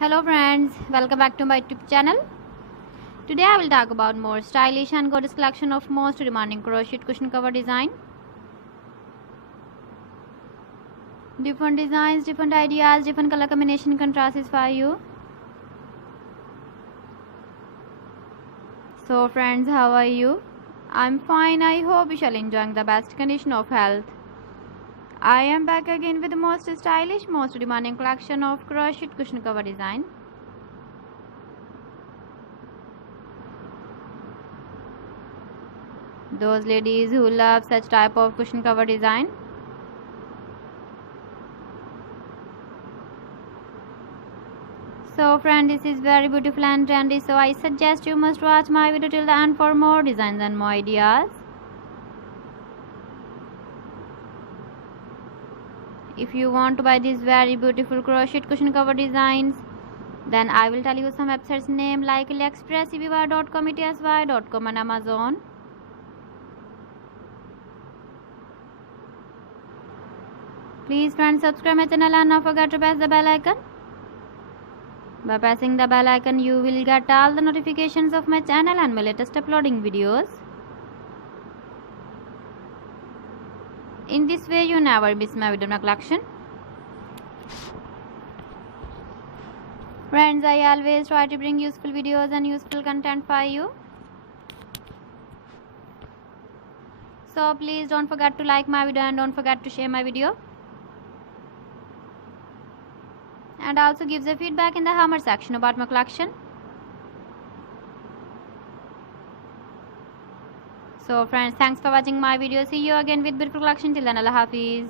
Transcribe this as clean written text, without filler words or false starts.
Hello friends, welcome back to my YouTube channel. Today I will talk about more stylish and gorgeous collection of most demanding crochet cushion cover design. Different designs, different ideas, different color combination contrasts for you. So friends, how are you? I'm fine. I hope you shall enjoying the best condition of health. I am back again with the most stylish, most demanding collection of crochet cushion cover design. Those ladies who love such type of cushion cover design. So friend, this is very beautiful and trendy, so I suggest you must watch my video till the end for more designs and more ideas. If you want to buy these very beautiful crochet cushion cover designs, then I will tell you some websites name like AliExpress, eBay.com, etsy.com and Amazon. Please friends, subscribe my channel and don't forget to press the bell icon. By pressing the bell icon, you will get all the notifications of my channel and my latest uploading videos. In this way, you never miss my video collection. Friends, I always try to bring useful videos and useful content for you. So please don't forget to like my video and don't forget to share my video. And also give the feedback in the comment section about my collection. So friends, thanks for watching my video. See you again with beautiful collection. Till then, Allah Hafiz.